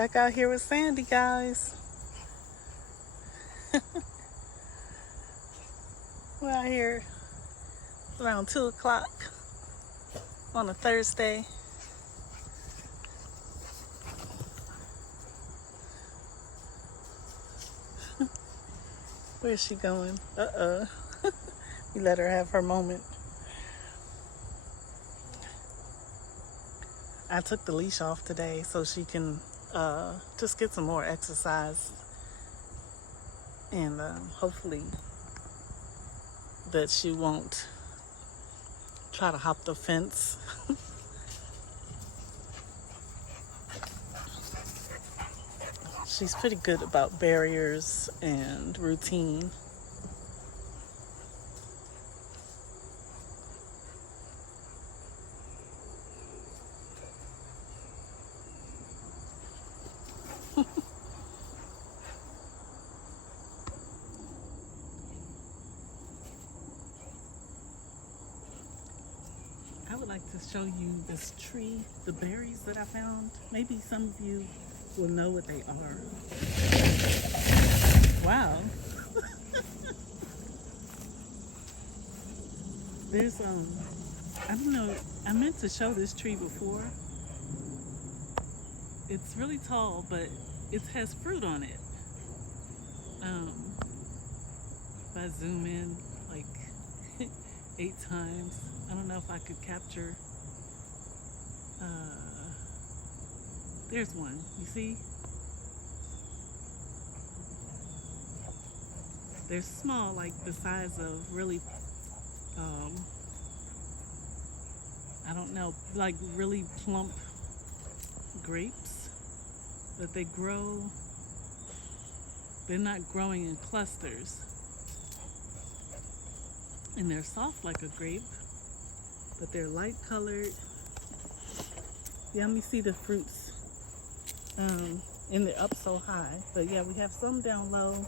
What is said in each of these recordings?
Back out here with Sandy, guys. We're out here around 2 o'clock on a Thursday. Where's she going? We let her have her moment. I took the leash off today so she can just get some more exercise, and hopefully that she won't try to hop the fence. She's pretty good about barriers and routine. I would like to show you this tree, the berries that I found. Maybe some of you will know what they are. Wow. There's I don't know, I meant to show this tree before. It's really tall, but it has fruit on it. If I zoom in like 8 times, I don't know if I could capture. There's one, you see? They're small, like the size of really, I don't know, like really plump grapes, but they grow, they're not growing in clusters. And they're soft like a grape, but they're light colored. Yeah, let me see the fruits. And they're up so high. But yeah, we have some down low.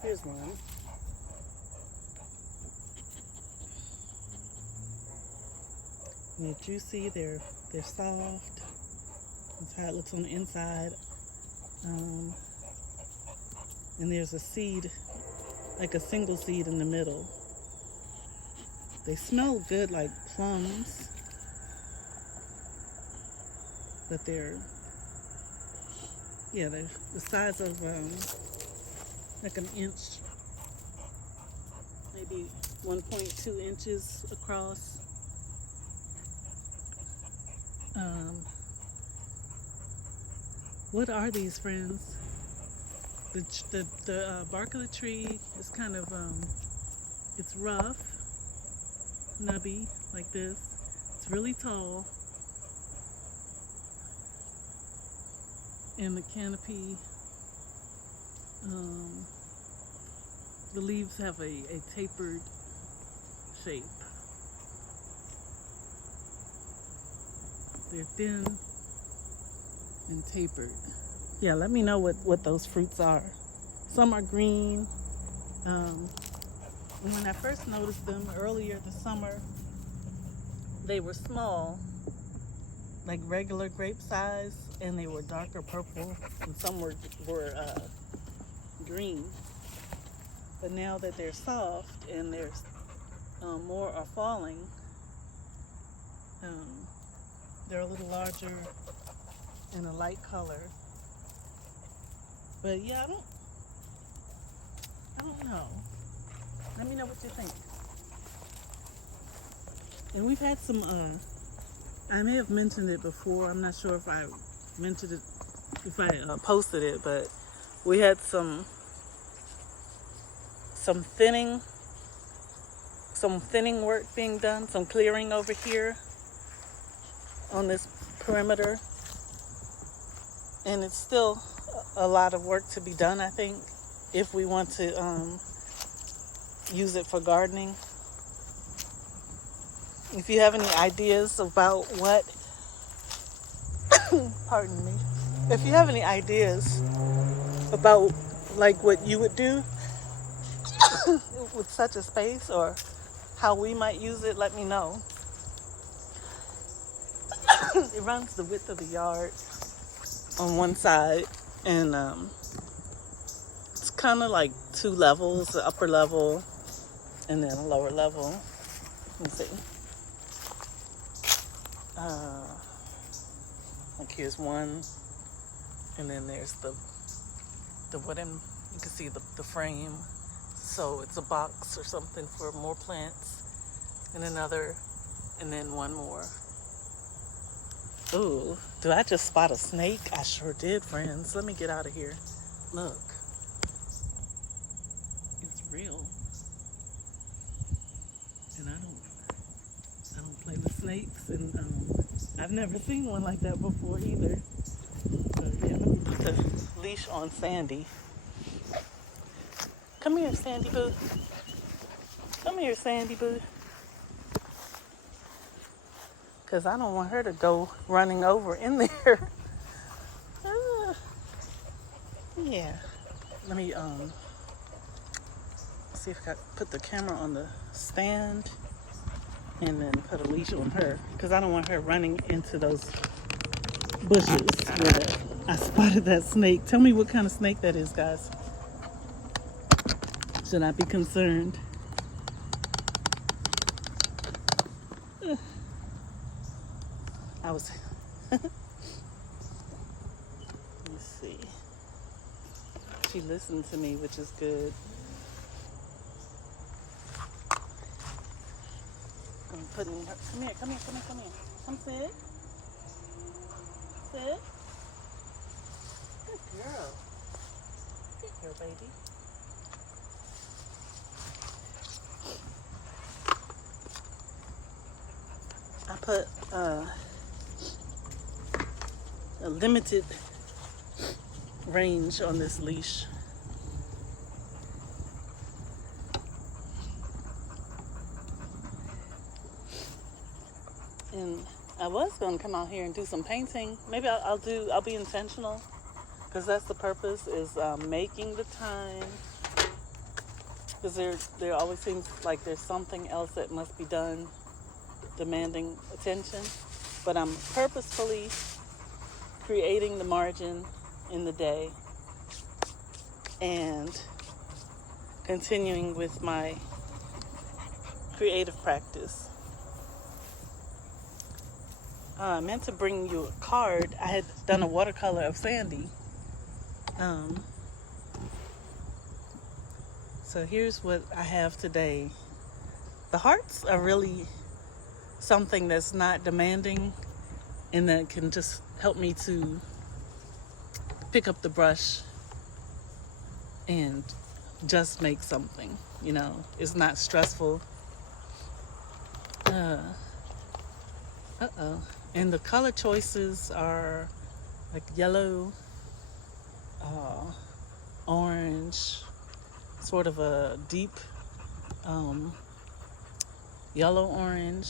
Here's one. And they're juicy, they're soft. That's how it looks on the inside. And there's a seed, like a single seed in the middle. They smell good like plums, but they're the size of like an inch, maybe 1.2 inches across. What are these, friends? The bark of the tree is kind of it's rough, nubby like this. It's really tall, and the canopy, the leaves have a tapered shape. They're thin and tapered. Yeah, let me know what those fruits are. Some are green. And when I first noticed them earlier this summer, they were small, like regular grape size, and they were darker purple, and some were green. But now that they're soft and there's more are falling, they're a little larger and a light color. But yeah, I don't know. Let me know what you think. And we've had some, I may have mentioned it before. I'm not sure if I mentioned it, if I posted it, but we had some thinning work being done, some clearing over here on this perimeter. And it's still a lot of work to be done, I think, if we want to use it for gardening. If you have any ideas about what, pardon me, if you have any ideas about like what you would do with such a space, or how we might use it, let me know. It runs the width of the yard on one side, and it's kind of like two levels, the upper level and then a lower level. Let me see. Like here's one, and then there's the wooden, you can see the frame, so it's a box or something for more plants, and another, and then one more. Ooh, do I just spot a snake? I sure did, friends. Let me get out of here. Look, it's real, and I don't play with snakes, and I've never seen one like that before either. So yeah, let me put the leash on Sandy. Come here, Sandy Boo. Come here, Sandy Boo. Because I don't want her to go running over in there. Yeah. Let me see if I can put the camera on the stand and then put a leash on her. Because I don't want her running into those bushes where I spotted that snake. Tell me what kind of snake that is, guys. Should I be concerned? I was... Let me see. She listened to me, which is good. I'm putting her... Come here. Come sit. Sit. Good girl. Good girl, baby. I put a limited range on this leash. And I was going to come out here and do some painting. Maybe I'll be intentional, because that's the purpose, is making the time. Because there always seems like there's something else that must be done, demanding attention. But I'm purposefully creating the margin in the day and continuing with my creative practice. I meant to bring you a card. I had done a watercolor of Sandy. So here's what I have today. The hearts are really something that's not demanding and that can just help me to pick up the brush and just make something, you know. It's not stressful. And the color choices are like yellow, orange, sort of a deep yellow orange,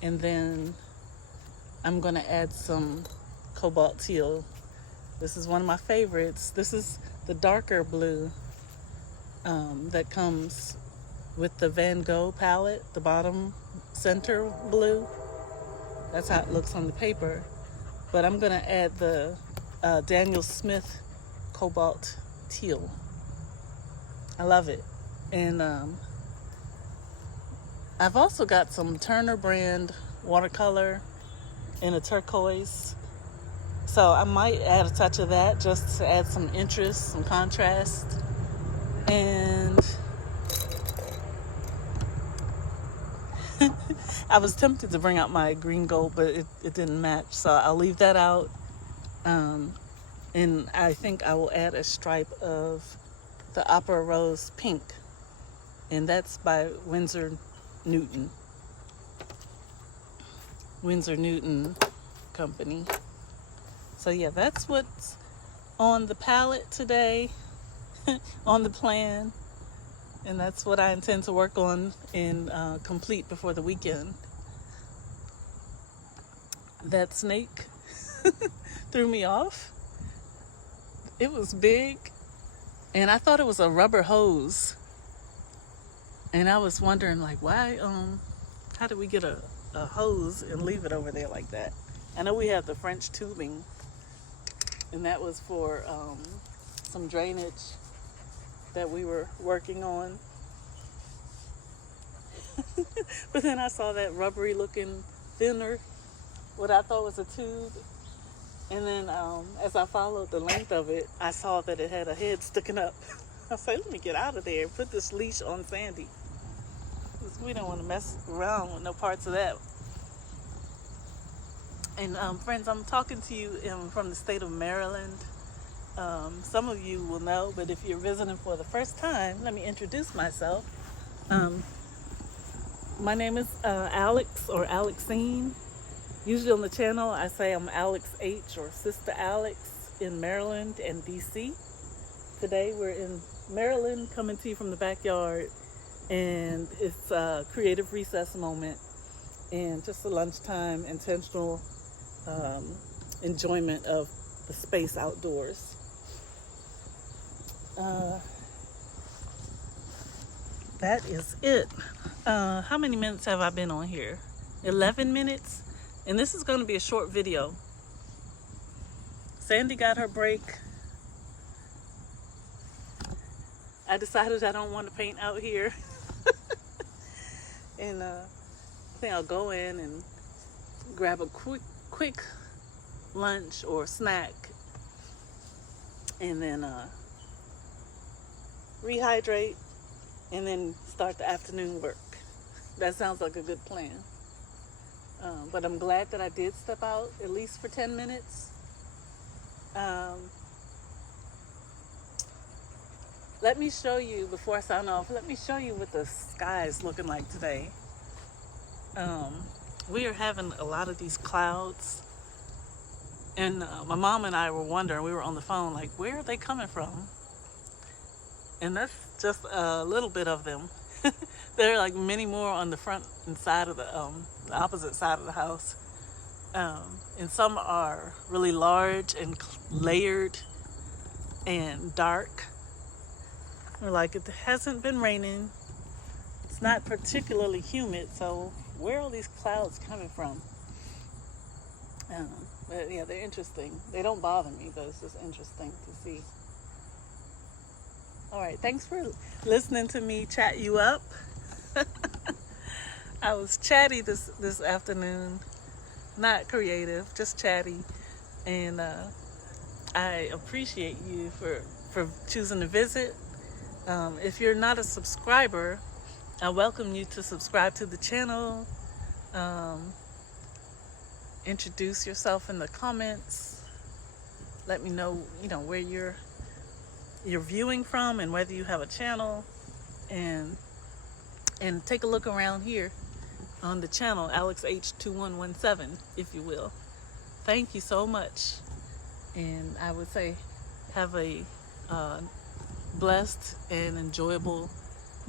and then I'm gonna add some cobalt teal. This is one of my favorites. This is the darker blue that comes with the Van Gogh palette, the bottom center blue. That's how it looks on the paper. But I'm gonna add the Daniel Smith cobalt teal. I love it. And I've also got some Turner brand watercolor in a turquoise. So I might add a touch of that just to add some interest, some contrast. And I was tempted to bring out my green gold, but it didn't match. So I'll leave that out. And I think I will add a stripe of the Opera Rose Pink. And that's by Winsor Newton Company. So yeah, that's what's on the palette today, on the plan. And that's what I intend to work on and complete before the weekend. That snake threw me off. It was big, and I thought it was a rubber hose. And I was wondering, like, why, how did we get a hose and leave it over there like that? I know we have the French tubing, and that was for some drainage that we were working on. But then I saw that rubbery looking thinner, what I thought was a tube. And then as I followed the length of it, I saw that it had a head sticking up. I said, let me get out of there and put this leash on Sandy. We don't want to mess around with no parts of that. And friends, I'm talking to you from the state of Maryland. Some of you will know, but if you're visiting for the first time, let me introduce myself. My name is Alex or Alexine. Usually on the channel, I say I'm Alex H or Sister Alex in Maryland and DC. Today we're in Maryland, coming to you from the backyard, and it's a creative recess moment and just a lunchtime intentional enjoyment of the space outdoors. That is it. How many minutes have I been on here? 11 minutes? And this is going to be a short video. Sandy got her break. I decided I don't want to paint out here. And I think I'll go in and grab a quick lunch or snack, and then rehydrate, and then start the afternoon work. That sounds like a good plan. But I'm glad that I did step out at least for 10 minutes. Let me show you, before I sign off, let me show you what the sky is looking like today. We are having a lot of these clouds. And my mom and I were wondering, we were on the phone, like, where are they coming from? And that's just a little bit of them. There are like many more on the front and side of the opposite side of the house. And some are really large and layered and dark. Like, it hasn't been raining. It's not particularly humid, so where are all these clouds coming from? But yeah, they're interesting. They don't bother me, but it's just interesting to see. All right, thanks for listening to me chat you up. I was chatty this afternoon, not creative, just chatty, and I appreciate you for choosing to visit. If you're not a subscriber, I welcome you to subscribe to the channel. Introduce yourself in the comments. Let me know, where you're viewing from and whether you have a channel, and take a look around here on the channel, Alex H2117, if you will. Thank you so much, and I would say have a blessed and enjoyable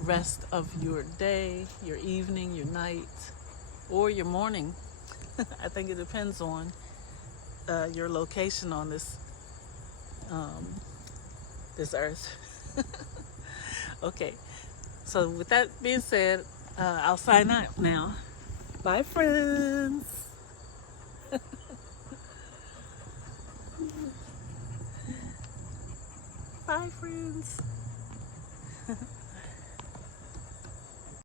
rest of your day, your evening, your night, or your morning. I think it depends on your location on this earth. Okay, so with that being said, I'll sign out now. Bye, friends. Bye, friends.